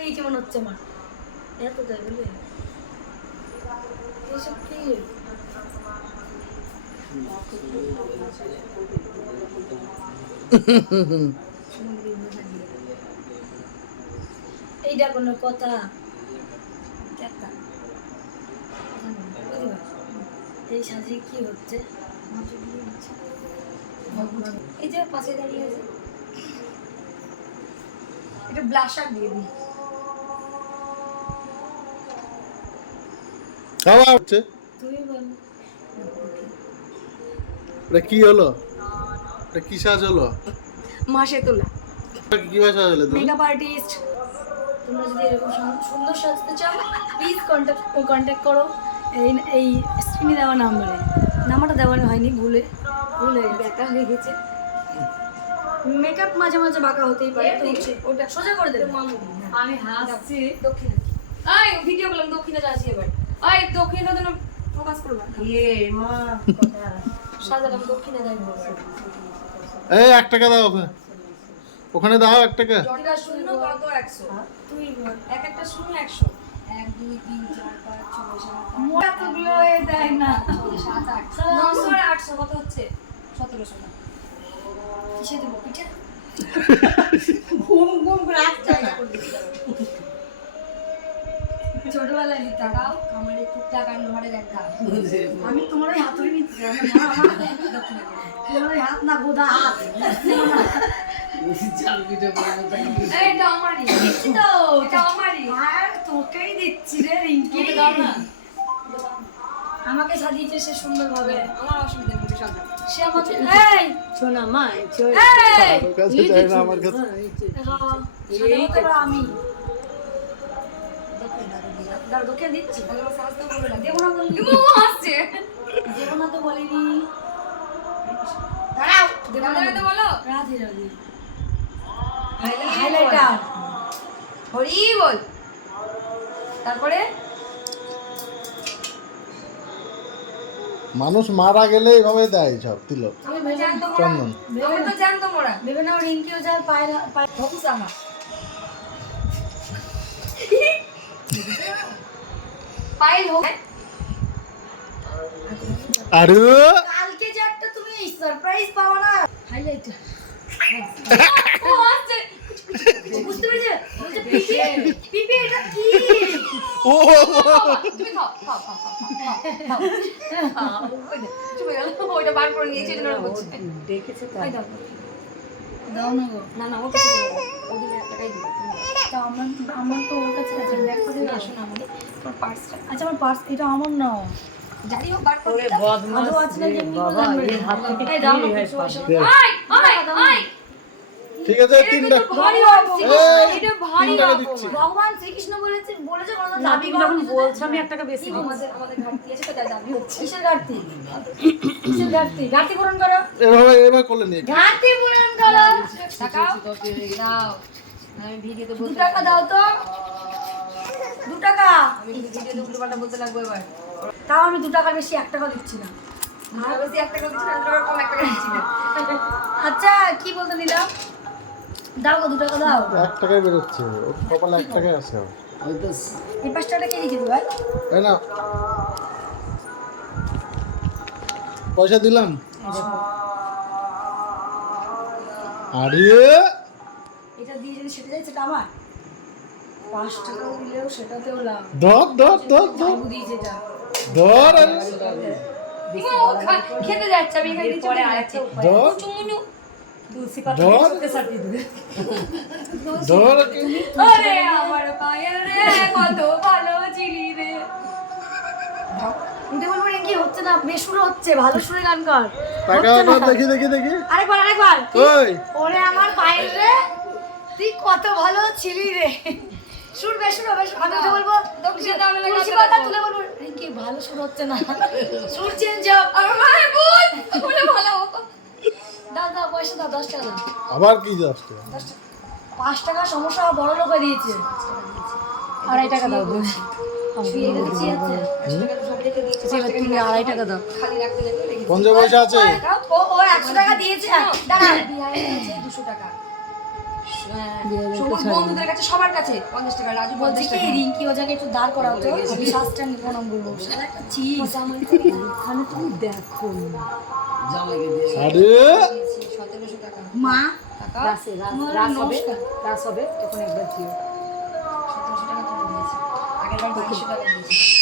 এই যেমন হচ্ছে আমার। এত তাই বলে। এসব কি? এইটা কোনো কথা? এই সাজিয়ে কি হচ্ছে? এই যে পাশে দাঁড়িয়ে আছে। এটা ব্লাশার দিয়ে দিই। খাওয়া হচ্ছে এটা কি হলো? এটা কি সাজ হলো? মাসে তোলা। কীভাবে সাজ হলো তুমি মেকআপ আর্টিস্ট তোমরা যদি এরকম সুন্দর সাজতে চাও প্লিজ কন্ট্যাক্ট কন্ট্যাক্ট করো। এই এই স্ক্রিনে দেওয়া নাম্বারে নাম্বারটা দেওয়া হয়নি ভুলে ভুলে ব্যাকা হয়ে গেছে। মেকআপ মাঝে মাঝে বাঁকা হতেই পারে তো ওটা সোজা করে দেবে। আমি হাসছি। দক্ষিণে। আই ভিডিও করলাম দক্ষিণে যাচ্ছি এবার। আই দক্ষিণে যেন ফোকাস করব। সাজালাম দক্ষিণে দেয় এই এক টাকা দাও ওখানে। ওখানে দাও এক টাকা। যতটা শূন্য তত একশো? তুই বল এক একটা শূন্য একশো। এক দুই তিন চার পাঁচ ছয় সাত মোটা তো গুলো দেয় না। সাত আট নশো আটশো কত হচ্ছে? সতেরোশো টাকা। কিসে দেবো পিঠে? ছোটবেলায় আমার একটু লোহারে দেখা। আমি তোমার ওই হাতুড়ি নিতে চাই। না, মা, আমার তোমার ওই হাত না গোদা হাত। আমাকে সাজিয়েছে সে সুন্দর ভাবে আমার অসুবিধা নেই সে আমাকে এই! শোনা মা এই কাছে চাই না আমার কাছে। আমি। দাঁড়া দিচ্ছি তাহলে আমার সাহস তো করবে না। দেবো না বললি ও দেবো না তো বলিনি দাঁড়াও দেবো না তো বলো রাধে রাধে হাইলাইটার হাইলাইটার হরি বল তারপরে মানুষ মারা গেলে এইভাবে দেয় সব দিল ভেবে চন্দন তো জানতো মোরা ভেবে নাও রিঙ্কিও যার পায় না পায় ফোকাস আমার পাইল হোক। আরে? কালকে যে একটা তুমি সারপ্রাইজ পাওয়া না। হাইলাইটার বুঝতে পেরেছে? বলছে পিপি পিপি। এটা কি? ও তুমি খাও খাও খাও খাও খাও খাও ওই দে, চুপ গেল। ওইটা বার করে নিয়েছে দেখেছে তো। দাও না গো। না না ওর কাছে দেবো না। ওদিকে এক টাকাই দিবো তা আমার আমার তো ওর কাছে আছে। ব্যাগ করে আসো না আমাদের। তোর পার্সটা আচ্ছা আমার পার্স এটা আমার না যাই হোক বার করে। ওরে আদৌ আছে না বাবা বললাম। এর হাত থেকে এই দাও না কিছু। আয় আয় আয় ঠিক আছে তিনটা। টাকা দিচ্ছি। ভগবান শ্রীকৃষ্ণ বলেছে বলেছে কোনো দাবি যখন বলছো আমি এক টাকা বেশি আমাদের আমাদের ঘাটতি আছে তাই দাবি হচ্ছে। কিসের ঘাটতি? কিসের ঘাটতি? ঘাটতি পূরণ করো। এভাবে এভাবে করলে নিয়ে ঘাটতি পূরণ করো। টাকাও দাও। আমি ভিডিওতে দু বলতে টাকা দাও তো। দু টাকা। আমি ভিডিওতে উল্টো পাল্টা বলতে লাগবো এবার। তাও আমি দু টাকার বেশি এক টাকা দিচ্ছি না। আর বেশি এক টাকা দিচ্ছি না কম এক টাকা দিচ্ছি না। আচ্ছা কি বলতে দিলাম দাও গো দু টাকা দাও। এক টাকায় বেরোচ্ছে। ওর কপালে এক টাকায় আছে। এই পাঁচ টাকা কে রেখে ভাই? তাই না পয়সা দিলাম। আরে! এটা দিয়ে যদি সেটা যায় সেটা আমার? পাঁচ টাকা দিলেও সেটাতেও লাভ। ধর ধর ধর ধর। ধর আরে! খেতে যাচ্ছে আমি এখানে ধর। তুলসী পাতা চোখে সাটিয়ে দেবে। ধর। ওরে আমার পায়ের রে কত ভালো ছিলি রে। উঠে বলব কি হচ্ছে না? বেসুর হচ্ছে ভালো সুরে গান কর। টাকা হচ্ছে না। ধর দেখি দেখি দেখি। আরেকবার আরেকবার। ওই। ওরে আমার পায়ের রে তুই কত ভালো ছিলি রে। সুর বেসুর হবে আমি উঠে বলব তুলসী পাতা তুলে বলব কি ভালো সুর হচ্ছে না। সুর চেঞ্জ হোক আমার মায়ের বোন বলে ভালো। দাও দাও পয়সা দাও দশ টাকা আবার কি দশ টাকা? পাঁচ টাকা সমস্যা বড় লোক দিয়েছে। আড়াই টাকা দাও আড়াই টাকা পঞ্চাশ পয়সা আছে? ও একশো টাকা দিয়েছে। দুশো টাকা। সবুজ বন্ধুদের কাছে সবার কাছে। পঞ্চাশ টাকা রাজু পঞ্চাশ টাকা। রিঙ্কি ও জায়গায় একটু দাঁড় করাও তো। আমি শ্বাসটা নিয়ে প্রণাম একটা চিজ। আমার ওখানে তুমি দেখো। আরে সতেরোশো টাকা। মা টাকা? রাসে রাস হবে রাস হবে তখন একবার দিও। সতেরোশো টাকা তুলে দিয়েছি। বাইশশো টাকা দিয়েছি।